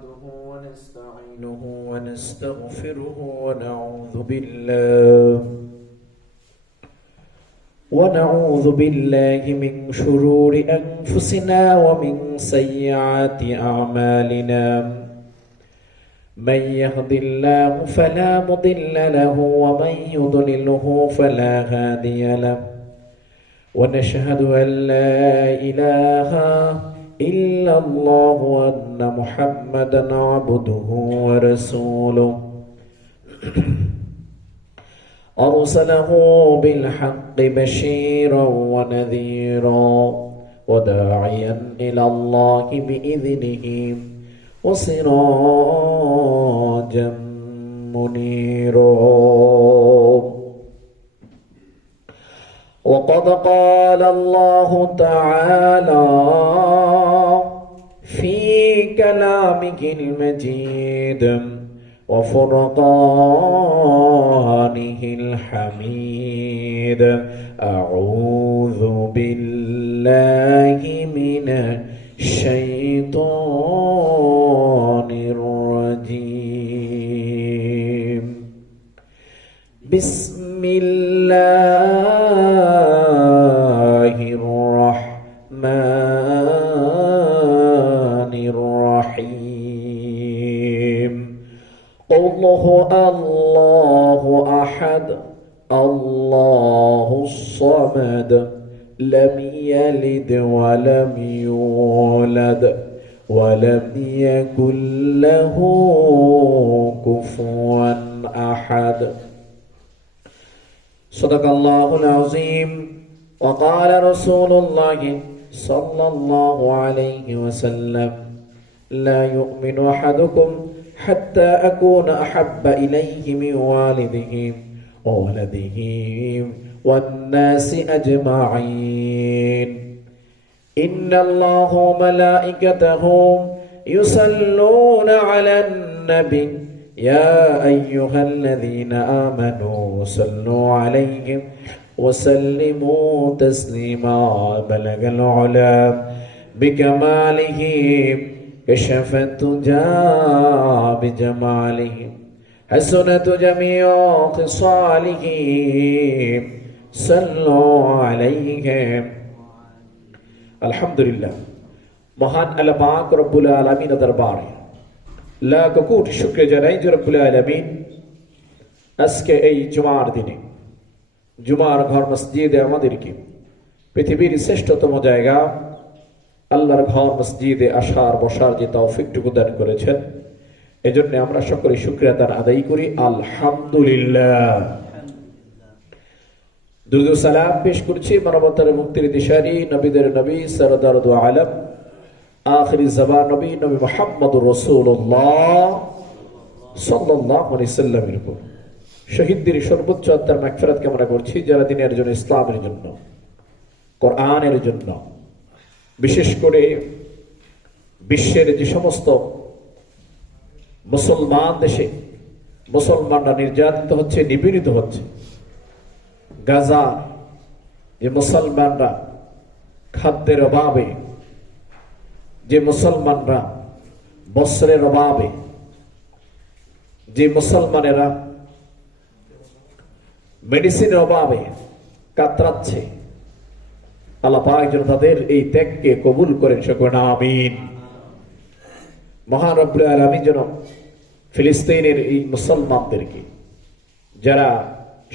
نحمده ونستعينه ونستغفره ونعوذ بالله من شرور أنفسنا ومن سيئات أعمالنا من يهد الله فلا مضل له ومن يضلله فلا هادي له ونشهد أن لا إله إلا الله وأن محمدا عبده ورسوله أرسله بالحق بشيرا ونذيرا وداعيا إلى الله بإذنه وسراجا منيرا وقد قال الله تعالى في كلامه المجيد وفرقانه الحميد أعوذ بالله من الشيطان الرجيم بسم الله الرحمن الرحيم الله الله أحد الله الصمد لم يلد ولم يولد ولم يكن له كفوا أحد صدق الله العظيم وقال رسول الله صلى الله عليه وسلم لا يؤمن أحدكم حتى أكون أحب إليه من والده وولده والناس أجمعين إن الله وملائكته يصلون على النبي يا أيها الذين آمنوا صلوا عليه وسلموا تسليما بلغ العلا بكماله كشف الدجى بجماله حسنت جميع خصاله صلوا عليه আলহামদুলিল্লাহ। মহান আল্লাহ পাক রব্বুল আলামিনের দরবারে লাখ কোটি শুকরিয়া জানাই যে রব্বুল আলামিন আজকে এই জুমার দিনে জুমার ঘর মসজিদে আমাদেরকে পৃথিবীর শ্রেষ্ঠতম জায়গা আল্লাহর ঘর মসজিদে আসার বসার যে তৌফিকটুকু দান করেছেন, এজন্য আমরা সকলে শুকরিয়া তার আদায় করি আলহামদুলিল্লাহ। দুরূদ ও সালাম পেশ করছি মানবতার মুক্তির দিশারি নবীদের নবী সরদার দু আলম আখিরি জামান নবী নবী মুহাম্মদুর রাসূলুল্লাহ সাল্লাল্লাহু আলাইহি সাল্লামের উপর। শহীদদের সর্বোচ্চ আত্মার মাগফিরাত কামনা করছি, যারা দিনের জন্য, ইসলামের জন্য, কোরআনের জন্য, বিশেষ করে বিশ্বের যে সমস্ত মুসলমান দেশে মুসলমানরা নির্যাতিত হচ্ছে, নিপীড়িত হচ্ছে, গাজা যে মুসলমানরা খাদ্যের অভাবে, যে মুসলমানরা বস্ত্রের অভাবে, যে মুসলমানেরা মেডিসিনের অভাবে কাতরাচ্ছে, আল্লাহ পাক যেন তাদের এই ত্যাগকে কবুল করেন, সকলে আমিন। মহান রব্বুল আলামিন যেন ফিলিস্তিনের এই মুসলমানদেরকে যারা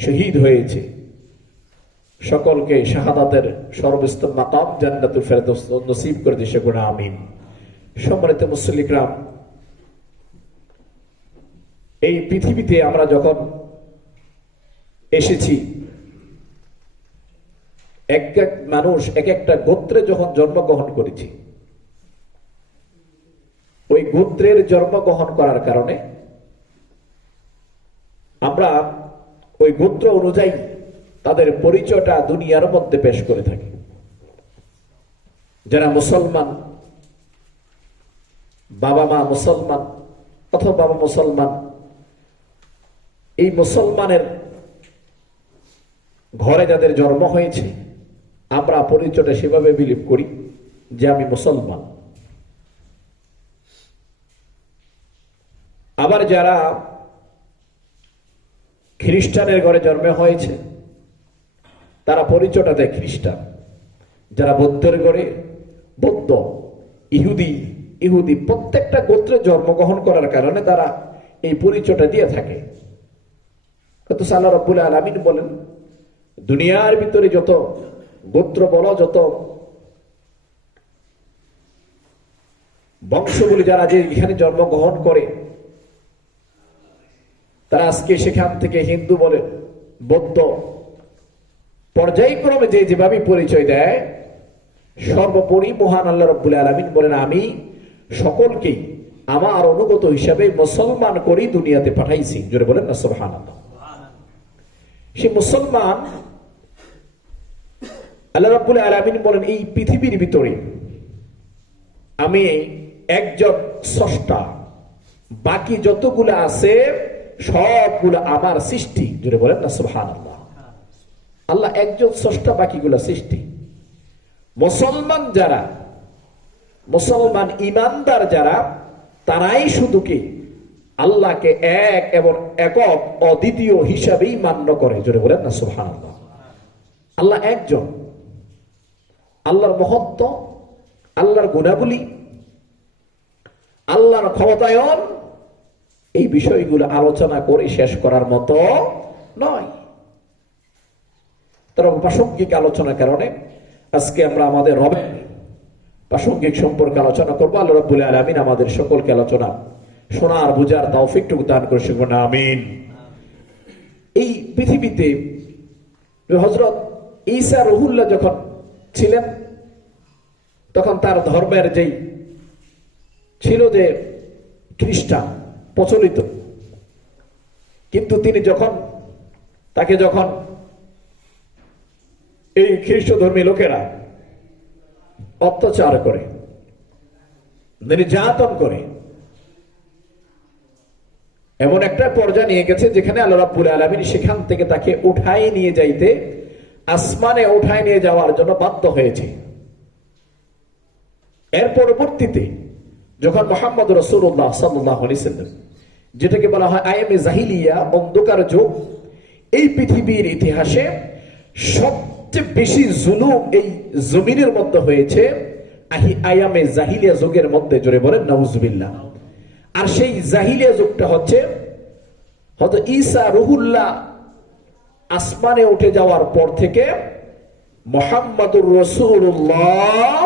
শহীদ হয়েছে সকলকে শাহাদাতের সর্বোচ্চ মাকাম জান্নাতুল ফেরদৌস নসিব করে দিন, সকলে আমিন। সম্মানিত মুসলিকরাম, এই পৃথিবীতে আমরা যখন এসেছি, এক এক মানুষ এক একটা গোত্রে যখন জন্মগ্রহণ করেছি, ওই গোত্রের জন্মগ্রহণ করার কারণে আমরা ওই গোত্র অনুযায়ী তাদের পরিচয়টা দুনিয়ার মধ্যে পেশ করে থাকি। যারা মুসলমান, বাবা মা মুসলমান অথবা বাবা মুসলমান, এই মুসলমানের ঘরে যাদের জন্ম হয়েছে আমরা পরিচয়টা সেভাবে বিলিভ করি যে আমি মুসলমান। আবার যারা খ্রিস্টানের ঘরে জন্ম হয়েছে তারা পরিচয়টা দেয় খ্রিস্টান, যারা বৌদ্ধের ঘরে বৌদ্ধ, ইহুদি ইহুদি, প্রত্যেকটা গোত্রে জন্মগ্রহণ করার কারণে তারা এই পরিচয়টা দিয়ে থাকে। কত আল্লাহ রাব্বুল আলামিন বলেন, দুনিয়ার ভিতরে যত গোত্র বলো, যত বংশগুলি যারা যে এখানে জন্মগ্রহণ করে, তারা আজকে সেখান থেকে হিন্দু বলে, বৌদ্ধ, পর্যায়ক্রমে যে যেভাবে পরিচয় দেয়, সর্বোপরি মহান আল্লাহ রাব্বুল আলামিন বলেন, আমি সকলকে আমার অনুগত হিসাবে মুসলমান করেই দুনিয়াতে পাঠাইছি। জোরে বলেন না সুবহানাল্লাহ। সে মুসলমান আল্লাহ রাব্বুল আলামিন বলেন, এই পৃথিবীর ভিতরে আমি একজন স্রষ্টা, বাকি যতগুলো আছে সবগুলো আমার সৃষ্টি। জোরে বলেন না সুবহানাল্লাহ। আল্লাহ একজন স্রষ্টা, বাকিগুলো সৃষ্টি। মুসলমান যারা, মুসলমান ইমানদার যারা, তারাই শুধু কি আল্লাহকে এক এবং একক অদ্বিতীয় হিসাবেই মান্য করে। জোরে বলেন না সুবহানাল্লাহ। আল্লাহ একজন, আল্লাহর মহত্ব, আল্লাহর গুণাবলী, আল্লাহর ক্ষমতায়ন, এই বিষয়গুলো আলোচনা করে শেষ করার মতো নয়। তার প্রাসঙ্গিক আলোচনার কারণে আজকে আমরা আমাদের রবের প্রাসঙ্গিক সম্পর্কে আলোচনা করবো। আল্লাহ রাব্বুল আলামিন আমাদের সকলকে আলোচনা শোনার বুঝার তৌফিকটুকু দান করে শিখবো না, আমিন। এই পৃথিবীতে হযরত ঈসা রুহুল্লাহ যখন ছিলেন, তখন তার ধর্মের যেই ছিল যে খ্রিস্টান প্রচলিত, কিন্তু তিনি যখন যখন এই খ্রিস্ট ধর্মী লোকেরা অত্যাচার করে, নির্যাতন করে, এমন একটা পর্যায়ে নিয়ে গেছে যেখানে আল্লাহ রাব্বুল আলামিন সেখান থেকে তাকে উঠায় নিয়ে যাইতে, আসমানে উঠায় নিয়ে যাওয়ার জন্য বাধ্য হয়েছে। এর পরবর্তীতে যখন মুহাম্মদ রাসূলুল্লাহ সাল্লাল্লাহু আলাইহি সাল্লাম, যেটাকে বলা হয় আয়ামে জাহিলিয়া, অন্ধকার যুগ, এই পৃথিবীর ইতিহাসে সবচেয়ে বেশি জুলুম এই জমিনের মধ্যে হয়েছে আয়ামে জাহিলিয়া যুগের মধ্যে। জোরে বলেন নাউজুবিল্লাহ। আর সেই জাহিলিয়া যুগটা হচ্ছে হয়তো ঈসা রুহুল্লাহ আসমানে উঠে যাওয়ার পর থেকে মুহাম্মদুর রাসূলুল্লাহ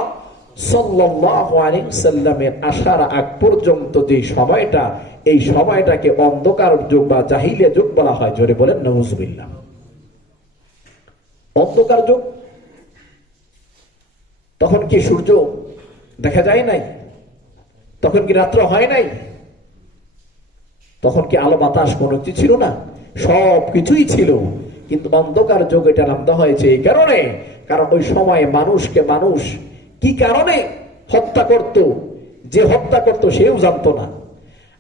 সাল্লাল্লাহু আলাইহি সাল্লামের আসার আগ পর্যন্ত যে সময়টা, এই সময়টাকে অন্ধকার যুগ বা জাহিলিয়া যুগ বলা হয়। জোরে বলেন নাউজুবিল্লাহ। অন্ধকার যুগ, তখন কি সূর্য দেখা যায় নাই? তখন কি রাত্র হয় নাই? তখন কি আলো বাতাস কোনো কিছু ছিল না? সব কিছুই ছিল, কিন্তু অন্ধকার যুগ এটা নাম দেওয়া হয়েছে এই কারণে, কারণ ওই সময় মানুষকে মানুষ কি কারণে হত্যা করত, যে হত্যা করত সেও জানতো না,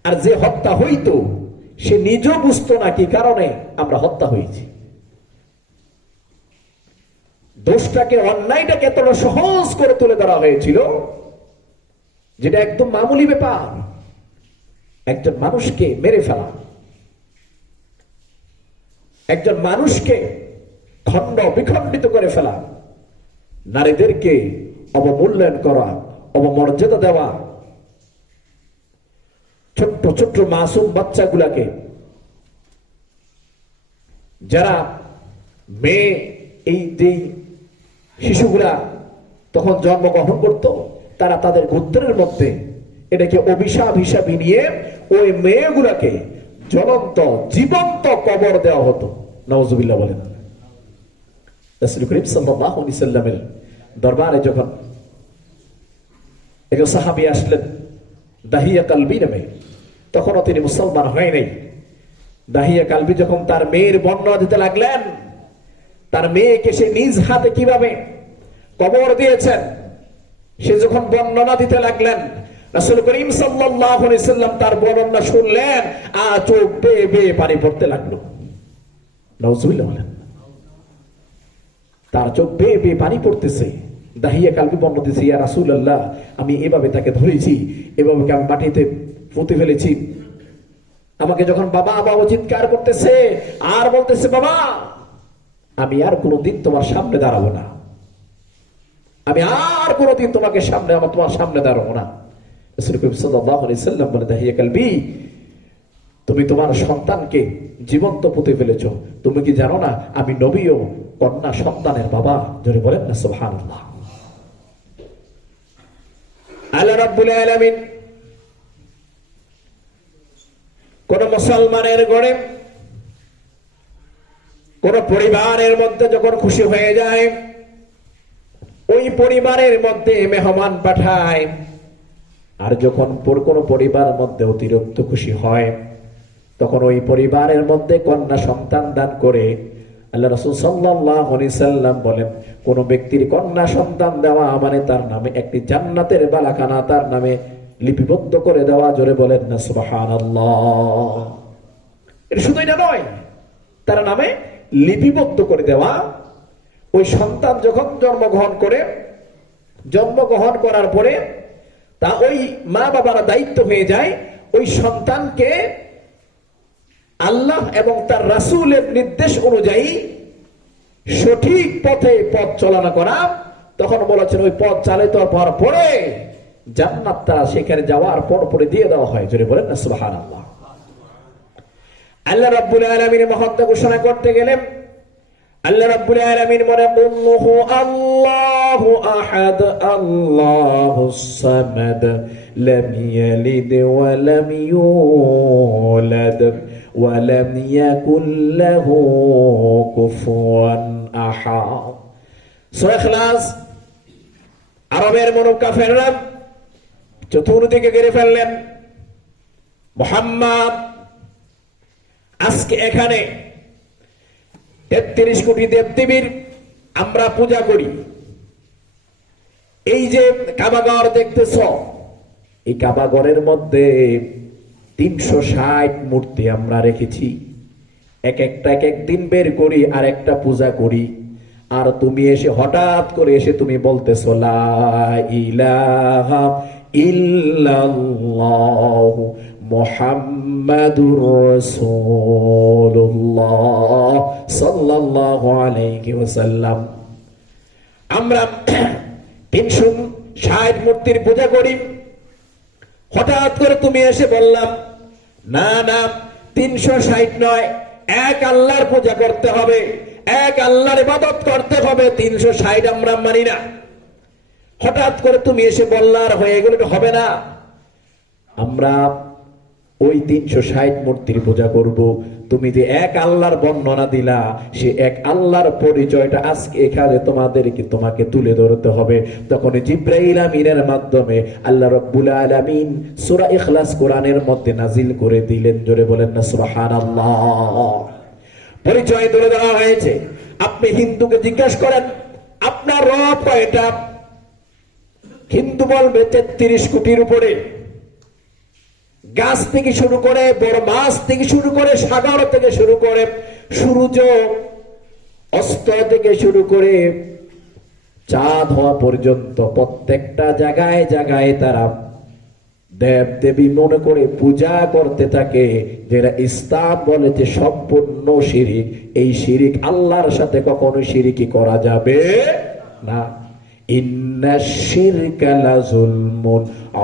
আর যে হত্যা হইতো সে নিজেও বুঝতো না কি কারণে আমরা হত্যা হয়েছি। দোষটাকে, অন্যায়টাকে এতটা সহজ করে তুলে ধরা হয়েছিল, যেটা একদম মামুলি ব্যাপার। একজন মানুষকে মেরে ফেলা, একজন মানুষকে খণ্ড বিখণ্ডিত করে ফেলা, নারীদেরকে অবমূল্যায়ন করা, অবমর্যাদা দেওয়া, ছোট্ট ছোট্ট মাসুম বাচ্চাগুলাকে, যারা মেয়ে, এই যে শিশুগুলা তখন জন্মগ্রহণ করত, তারা তাদের গোত্রের মধ্যে এটাকে অভিশাপ হিসাবে নিয়ে ওই মেয়েগুলাকে জ্বলন্ত জীবন্ত কবর দেওয়া হতো। নাউজুবিল্লাহ বলেন। রাসূল করিম সাল্লাল্লাহু আলাইহি সাল্লামের দরবারে যখন একজন সাহাবী আসলেন দাহিয়া কালবি নামে, তখনও তিনি মুসলমান হয় নাই। দাহিয়া কালবি যখন তার মেয়ের বর্ণনা দিতে লাগলেন, তার মেয়েকে সে নিজ হাতে কিভাবে কবর দিয়েছেন সে যখন বর্ণনা দিতে লাগলেন, রাসূল করিম সাল্লাল্লাহু আলাইহি সাল্লাম তার বর্ণনা শুনলেন, চোখ বেয়ে বেয়ে পানি পড়তে লাগলো। নাউজুবিল্লাহ বলেন। তার চোখ বেয়ে বেয়ে পানি পড়তেছে। দাহিয়া কালবি বর্ণনা দিয়েছে, ইয়া রাসূলুল্লাহ, আমি এভাবে তাকে ধরেছি, এভাবে আমি মাটিতে পুঁতে ফেলেছি, আমাকে যখন বাবা বাবা চিৎকার করতেছে আর বলতেছে, বাবা আমি আর কোনোদিন তোমার সামনে দাঁড়াবো না, আমি আর কোনোদিন তোমার সামনে দাঁড়াবো না। রাসূল করিম সাল্লাল্লাহু আলাইহি সাল্লাম বলে, দাহিয়া কালবি, তুমি তোমার সন্তানকে জীবন্ত পুঁতে ফেলেছ, তুমি কি জানো না আমি নবীও কন্যা সন্তানের বাবা? জোরে বলেন না সুবহানাল্লাহ। আল্লাহ রাব্বুল আলামিন কোন মুসলমানের ঘরে, কোন পরিবারের মধ্যে যখন খুশি হয়ে যায়, ওই পরিবারের মধ্যে মেহমান পাঠায়। আর যখন কোন পরিবারের মধ্যে অতিরিক্ত খুশি হয়, তখন ওই পরিবারের মধ্যে কন্যা সন্তান দান করে। আল্লাহ রাসূল সাল্লাল্লাহু আলাইহি সাল্লাম বলেন, কোন ব্যক্তির কন্যা সন্তান দেওয়া মানে তার নামে একটি জান্নাতের বালাখানা তার নামে লিপিবদ্ধ করে দেওয়া। জোরে বলেন না সুবহানাল্লাহ। এটা শুধু এটা নয়, তার নামে লিপিবদ্ধ করে দেওয়া। ওই সন্তান যখন জন্মগ্রহণ করার পরে তা ওই মা বাবার দায়িত্ব হয়ে যায় ওই সন্তানকে আল্লাহ এবং তার রাসূলের নির্দেশ অনুযায়ী সঠিক পথে পথ চালনা করা। তখন বলেছেন ওই পথ চালিত হওয়ার পরে জান্নাত তারা সেখানে যাওয়ার পরে দিয়ে দেওয়া হয়। জোরে বলেন না সুবহানাল্লাহ। আল্লাহ রাব্বুল আলামিন মহত্ব ঘোষণা করতে গেলেন, আল্লাহ রাব্বুল আলামিন বলে, কুল্লুহু আল্লাহু আহাদ আল্লাহুস সামাদ লাম ইয়ালিদ ওয়া লাম ইউলাদ ওয়া লাম ইয়াকুল লাহু কুফুয়ান আহাদ। সূরা ইখলাস। আরবের মুনাফিকরা চতুর্দিকে ঘিরে ফেললেন, মুহাম্মদ আজকে এখানে 33 কোটি দেবদেবীর আমরা পূজা করি। এই যে কাবাঘর দেখতেছ, এই কাবাঘরের মধ্যে 360 মূর্তি আমরা রেখেছি। এক এক দিন বের করি আর একটা পূজা করি। আর তুমি এসে হঠাৎ করে এসে তুমি বলতেছো লা ইলাহা ইল্লাল্লাহ মুহাম্মাদুর রাসূলুল্লাহ সাল্লাল্লাহু আলাইহি ওয়াসাল্লাম। আমরা 360 মূর্তির পূজা করি। হঠাৎ করে তুমি এসে বললাম না না 360 নয়, এক আল্লাহর পূজা করতে হবে, এক আল্লাহর ইবাদত করতে হবে, 360 আমরা মানি না। হঠাৎ করে তুমি এসে বললা আর হয়ে গেল, হবে না। আমরা ওই 360 মূর্তির পূজা করব। তুমি যে এক আল্লাহর বর্ণনা দিলা, সে এক আল্লাহর পরিচয়টা আজকে এখানে তোমাকে তুলে ধরতে হবে। তখন জিবরাইল আমিনের মাধ্যমে আল্লাহ রাব্বুল আলামিন সূরা ইখলাস কোরআনের মধ্যে নাজিল করে দিলেন। জোরে বলেন না সুবহানাল্লাহ। পরিচয় তুলে দেওয়া হয়েছে। আপনি হিন্দুকে জিজ্ঞাসা করেন আপনার রব কয়টা, হিন্দু বলবে 33 কোটির উপরে। গাছ থেকে শুরু করে, বড় মাছ থেকে শুরু করে, সাগর থেকে শুরু করে, সূর্য অস্ত থেকে শুরু করে চাঁদ হওয়া পর্যন্ত প্রত্যেকটা জায়গায় জায়গায় তারা দেব দেবী মনে করে পূজা করতে থাকে। যেটা ইসলাম বলে যে সম্পূর্ণ শিরিক। এই শিরিক আল্লাহর সাথে কখনো শিরিকি করা যাবে না। ইন্নাশ শিরকা লাযুলমুন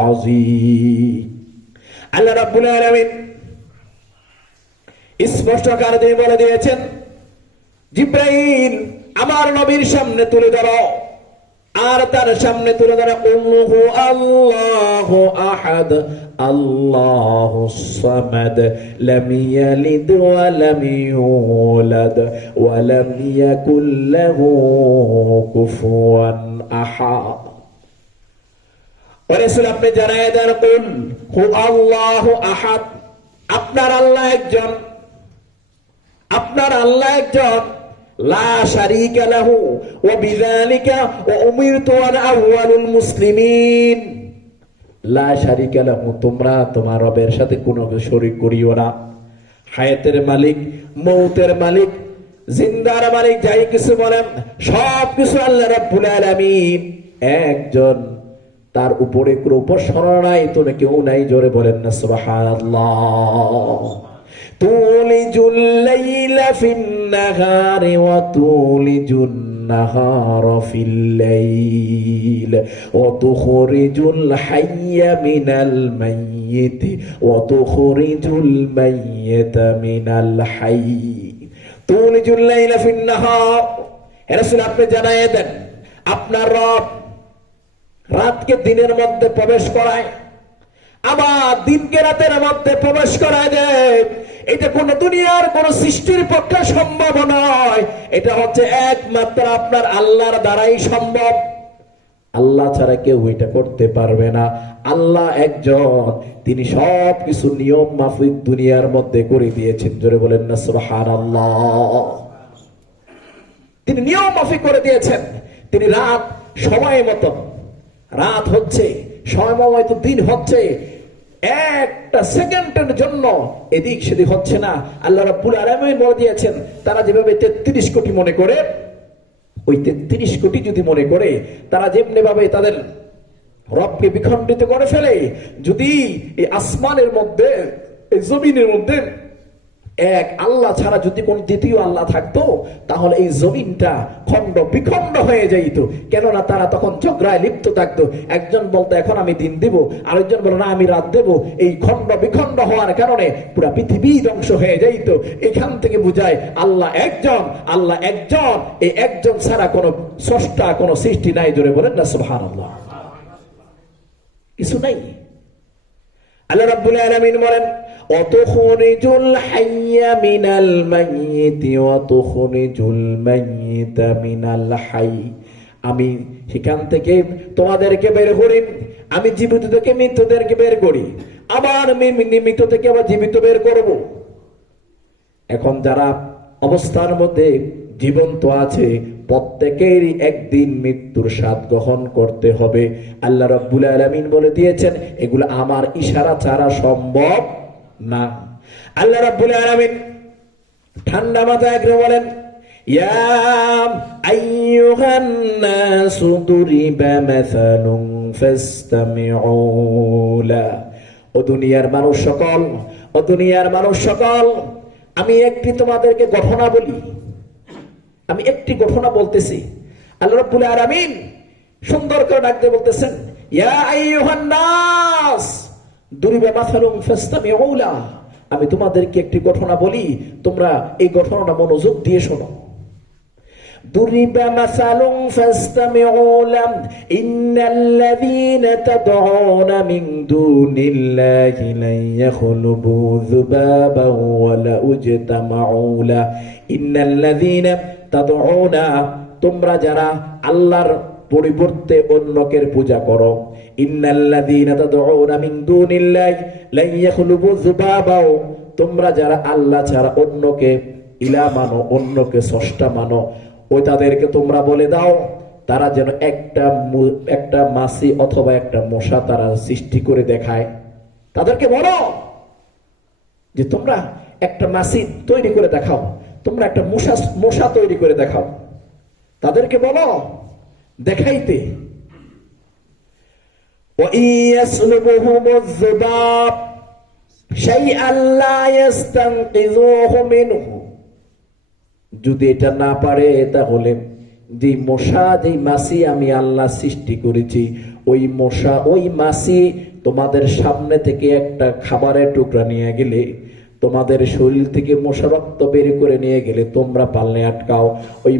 আযীম। আল্লাহ রাব্বুল আলামিন স্পষ্ট করে দিয়ে বলে দিয়েছেন, জিবরাইল আমার নবীর সামনে তুলে ধরো, আর তার সামনে তুলে ধরো উল্লুহু আল্লাহু আহাদ আল্লাহুস সামাদ লাম ইয়ালিদ ওয়া লাম ইউলাদ ওয়া লাম ইয়াকুল লাহু কুফুয়ান আহাদ। রাসূল আপনি জানায়ে দেন, কুল হু আল্লাহু আহাদ, আপনার আল্লাহ একজন, আপনার আল্লাহ একজন। লা শারীকা লাহু ওয়া বিযালিকা ওয়া উমিরতু আন আউয়ালুল মুসলিমিন। লা শারীকা লাহু, তোমরা তোমার রবের সাথে কোনো শরীক করিও না। হায়াতের মালিক, মৌতের মালিক, জিন্দার মালিক, যাই কিছু বলেন সব কিছু আল্লাহ রাব্বুল আলামিন একজন। তার উপরে কোনো উপাসনা নাই, তুমি কেউ নাই, জোরে বলেন না সুবহানাল্লাহ। তুলিজুল লাইলা ফিন নাহারি ওয়া তুলিজুন নাহারা ফিল লাইল ওয়া তুখরিজুল হাইয়া মিনাল মাইয়িতি ওয়া তুখরিজুল মাইয়িতা মিনাল হাইয়্যি। তুলিজুল লাইলা ফিন নাহার, হে রাসূল আপনি জানায়ে দেন আপনার রব রাতকে দিনের মধ্যে প্রবেশ করায়, আবার দিনকে রাতের মধ্যে প্রবেশ করায় দেয়। এটা কোন দুনিয়ার কোন সৃষ্টির পক্ষে সম্ভব নয়, এটা হচ্ছে একমাত্র আপনার আল্লাহর দ্বারাই সম্ভব। আল্লাহ ছাড়া কেউ এটা করতে পারবে না। আল্লাহ একজন, তিনি সব কিছু নিয়ম মাফিক দুনিয়ার মধ্যে করে দিয়েছেন, জোরে বলেন না সুবহানাল্লাহ। তিনি নিয়ম মাফিক করে দিয়েছেন। তিনি রাত সময় মতো, রাত হচ্ছে সময় মতো, দিন হচ্ছে, একটা সেকেন্ডের জন্য এদিক সেদিক হচ্ছে না। আল্লাহ রাব্বুল আলামিন বলে দিয়েছেন, তারা যেভাবে 33 কোটি মনে করে, ওই 33 কোটি যদি মনে করে, তারা যেমনি ভাবে তাদের রবকে বিখণ্ডিত করে ফেলে, যদি এই আসমানের মধ্যে, এই জমিনের মধ্যে এক আল্লাহ ছাড়া যদি কোন দ্বিতীয় আল্লাহ থাকতো, তাহলে এই জমিনটা খণ্ড বিখণ্ড হয়ে যাইত। কেননা তারা তখন ঝগড়ায় লিপ্ত থাকতো। একজন বলতো এখন আমি দিন দিব, আরেকজন বলো না আমি রাত দেব। এই খণ্ড বিখণ্ড হওয়ার কারণে পুরা পৃথিবী ধ্বংস হয়ে যাইত। এখান থেকে বুঝায় আল্লাহ একজন, আল্লাহ একজন, এই একজন ছাড়া কোনো স্রষ্টা, কোনো সৃষ্টি নাই, জোরে বলেন না সুবহানাল্লাহ। কিছু নাই। আল্লাহ রাব্বুল আলামিন বলেন, ওয়াতুখরিজুল হাইয়া মিনাল মাইয়িতি ওয়া তুখরিজুল মাইয়িতা মিনাল হাই। আমি সেখান থেকে তোমাদেরকে বের করি, আমি জীবিত থেকে মৃতদেরকে বের করি, আবার আমি মৃত থেকে আবার জীবিত বের করব। এখন যারা অবস্থার মধ্যে জীবন্ত আছে, প্রত্যেকেরই একদিন মৃত্যুর স্বাদ গ্রহণ করতে হবে। আল্লাহ রাব্বুল আলামিন বলে দিয়েছেন, এগুলো আমার ইশারা ছাড়া সম্ভব না। আল্লাহ রাব্বুল আলামিন ঠান্ডা মাথায় করে বলেন, ইয়া আইয়ুহান নাসু দুরিবা মাসালুন ফাসতামিউ লা। ও দুনিয়ার মানুষ সকল, ও দুনিয়ার মানুষ সকল, আমি একটি তোমাদেরকে ঘটনা বলি, আমি একটি ঘটনা বলতেছি। আল্লাহ রাব্বুল আলামিন সুন্দর করে ডাকতে বলতেছেন, ইয়া আইয়ুহান নাস দুরিবা মাসালুন ফাসতামিউ লা। আমি তোমাদেরকে একটি ঘটনা বলি, তোমরা এই ঘটনাটা মনোযোগ দিয়ে শোনো। দুরিবা মাসালুন ফাসতামিউ লা ইন্নাল্লাযীনা তাদউনা মিন দুনিল্লাহি লা ইয়াখলুবু যুবাবান ওয়া লা উজতামাউ লা। ইন্নাল্লাযীনা তাদউনা, তোমরা যারা আল্লাহর পরিবর্তে অন্যকে পূজা করো, ইন্নাল্লাযীনা তাদউনা মিন দুনিল্লাহি লা ইয়াখলুবু যুবাবা, তোমরা যারা আল্লাহ ছাড়া অন্যকে ইলা মানো, অন্যকে স্রষ্টা মানো, ওই তাদেরকে তোমরা বলে দাও তারা যেন একটা মাছি অথবা একটা মশা তারা সৃষ্টি করে দেখায়। তাদেরকে বলো যে তোমরা একটা মাছি তৈরি করে দেখাও, তোমরা একটা মশা তৈরি করে দেখাও। তাদেরকে বলো দেখাইতে। যদি এটা না পারে, তাহলে যে মশা, যে মাছি আমি আল্লাহ সৃষ্টি করেছি, ওই মশা, ওই মাছি তোমাদের সামনে থেকে একটা খাবারের টুকরা নিয়ে গেলে, তোমাদের শরীর থেকে মশা রক্ত বের করে নিয়ে গেলে, তোমরা পারলে আটকাও। ওই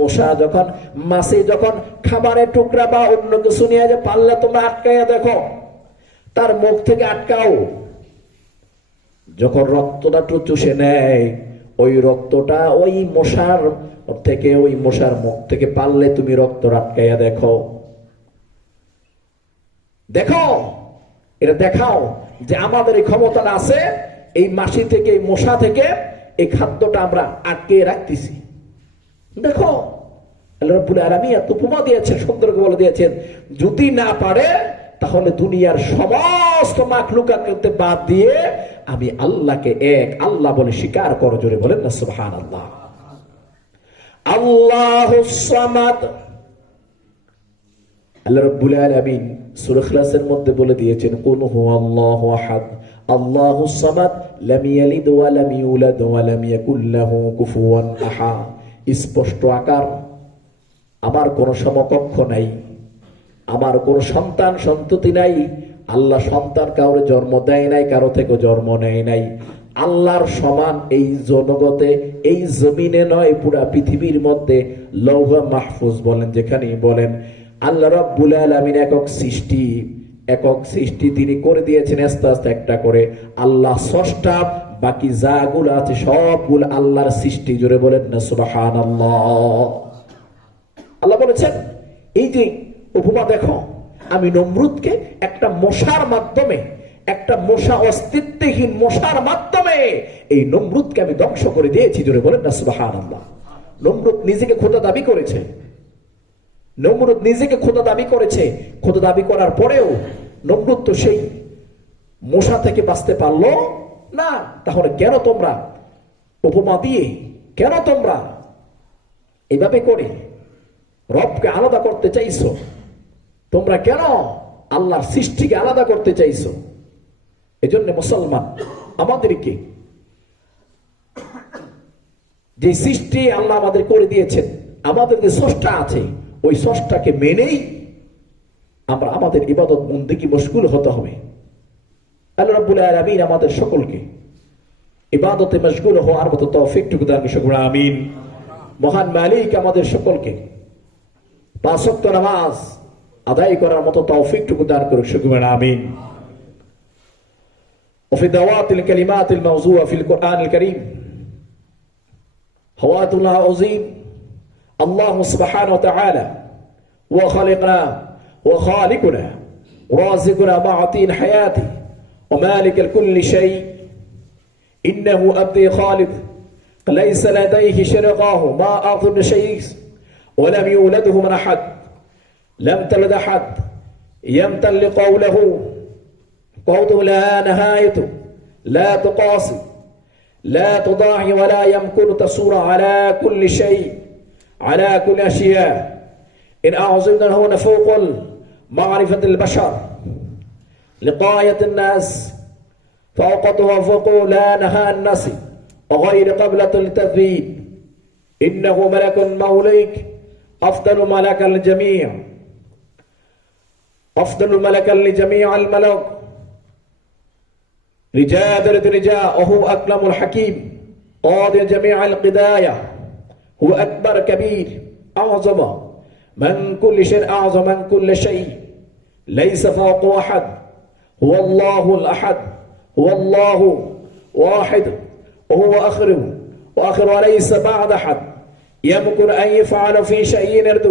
মশা যখন, মাছি যখন খাবারের টুকরা বা অন্য কিছু নিয়ে যে পারলে তোমরা আটকাইয়া দেখো, তার মুখ থেকে আটকাও। যখন রক্তটা চুষে নেয়, ওই রক্তটা ওই মশার থেকে, ওই মশার মুখ থেকে পারলে তুমি রক্ত আটকাইয়া দেখো। দেখো, এটা দেখাও যে আমাদের এই ক্ষমতাটা আছে, এই মাছি থেকে, এই মশা থেকে এই খাদ্যটা আমরা আটকে রাখতেছি। দেখো, আল্লাহ রাব্বুল আলামিন এত উপমা দিয়েছেন, সুন্দর করে বলে দিয়েছেন, যদি না পারে তাহলে দুনিয়ার সমস্ত মাখলুকাতকে বাদ দিয়ে আমি আল্লাহকে এক আল্লাহ বলে স্বীকার করো, জোরে বলেন না সুবহানাল্লাহ। আল্লাহুস সামাদ, আল্লাহ রাব্বুল আলামিন সূরা ইখলাসের মধ্যে বলে দিয়েছেন, কুল হুয়াল্লাহু আহাদ আল্লাহুস সামাদ লাম ইয়ালিদ ওয়া লাম ইউলাদ ওয়া লাম ইয়াকুল লাহু কুফুয়ান আহাদ। স্পষ্ট আকার, আমার কোনো সমকক্ষ নাই, আমার কোনো সন্তান সন্ততি নাই। আল্লাহ সন্তান কাউরে জন্ম দেয় নাই, কারো থেকে জন্ম নেয় নাই। আল্লাহর সমান এই জগতে, এই জমিনে নয়, পুরা পৃথিবীর মধ্যে লৌহ মাহফুজ বলেন, যেখানেই বলেন আল্লাহ রাব্বুল আলামিন একক সৃষ্টি তিনি করে দিয়েছেন আস্তে আস্তে একটা করে। আল্লাহ স্রষ্টা, বাকি যাগুলো আছে সবগুলো আল্লাহর সৃষ্টি। জোরে বলেন না সুবহানাল্লাহ। আল্লাহ বলেছেন, এই যে উপমা দেখো, আমি নমরুদকে একটা মশার মাধ্যমে, একটা মশা, অস্তিত্বহীন মশার মাধ্যমে এই নমরুদকে আমি ধ্বংস করে দিয়েছি। জোরে বলেন না সুবহানাল্লাহ। নমরুদ নিজেকে খোদা দাবি করেছে, নমরুদ নিজেকে খোদা দাবি করেছে। খোদা দাবি করার পরেও নমরুদ তো সেই মশা থেকে বাঁচতে পারলো না। তাহলে কেন তোমরা উপমা দিয়ে, কেন তোমরা এভাবে করে রবকে আলাদা করতে চাইছো? তোমরা কেন আল্লাহর সৃষ্টিকে আলাদা করতে চাইছো? এজন্য মুসলমান, আমাদেরকে যে সৃষ্টি আল্লাহ আমাদের করে দিয়েছেন, আমাদের যে স্রষ্টা আছে, ওই স্রষ্টাকে মেনেই আমরা আমাদের ইবাদত বন্দেগী মশগুল হতে হবে। আল্লাহ রাব্বুল আলামিন আমাদের সকলকে ইবাদতে মশগুল হওয়ার মতো তৌফিক দান করুন, আমিন। মহান মালিক আমাদের সকলকে 5 ওয়াক্ত নামাজ আদায় করার মতো তৌফিক দান করুন, আমিন। وفي ذوات الكلمات الموضوعة في القرآن الكريم حوات الله عظيم. الله سبحانه وتعالى وخلقنا وخالقنا ورازقنا معطين حياتي ومالك الكل شيء. إنه أبدي خالق ليس لديه شرقاه ما أعظم شيء ولم يولده من أحد لم تلد أحد يمتل قوله لا نهاية لا تقاصي لا تضاعي ولا يمكن تصور على كل شيء على كل أشياء. إن أعظمنا هنا فوق معرفة البشر لقاية الناس فوقتها فوق لا نهى الناس وغير قبلة التثبيت. إنه ملك موليك أفضل ملك الجميع، أفضل ملك لجميع الملك رجال رجاء وهو أكرم الحكيم قاضي جميع القضايا. هو أكبر كبير أعظم من كل شيء، أعظم من كل شيء، ليس فوق أحد. هو الله الأحد، هو الله واحد، وهو آخر وآخر وليس بعد أحد. يمكن أن يفعل في شيء يرد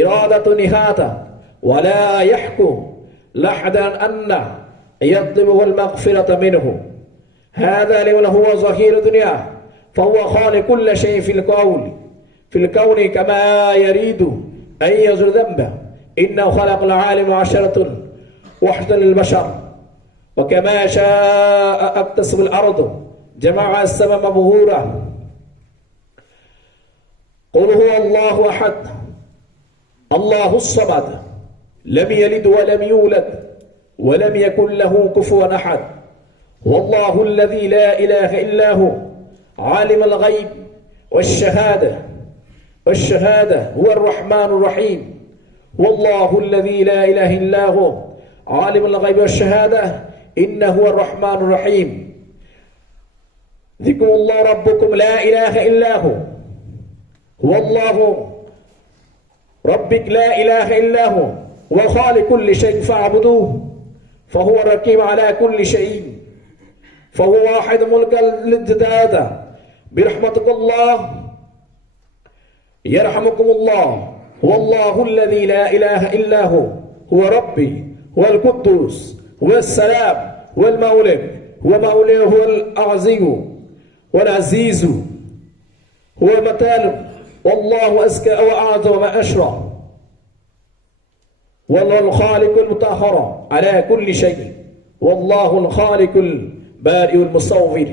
إرادة نهاية ولا يحكم لحدا أن يطلبه المغفرة منه. هذا لمن هو ظهير الدنيا فهو خالق كل شيء في الكون كما يريد أن يزر ذنبه. إنه خلق العالم عشرة وحدا للبشر وكما شاء أكتسب الأرض جمع السماء مبهورة. قل هو الله أحد الله الصمد لم يلد ولم يولد ولم يكن له كفوا أحد. هو الله الذي لا إله إلا هو عالم الغيب والشهادة هو الرحمن الرحيم. هو الله الذي لا إله إلا هو عالم الغيب والشهادة إنه هو الرحمن الرحيم. ذكر الله ربكم لا إله إلا هو. هو الله ربك لا إله إلا هو وخالق كل شيء فاعبدوه فهو رقيب على كل شيء فهو واحد ملك الجداد. برحمتك الله يرحمكم الله. هو الله الذي لا إله إلا هو. هو ربي، هو القدوس، هو السلام، هو المولى، هو مولى، هو العزيز والعزيز، هو متال. والله أزكى وأعظم وما أشرع. والله الخالق المطهر على كل شيء. والله الخالق البارئ المصور.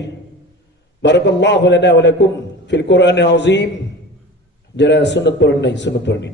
بارك الله لنا ولكم في القرآن العظيم. যারা সুন্নাত পড়েন নাই সুন্নাত পড়েন।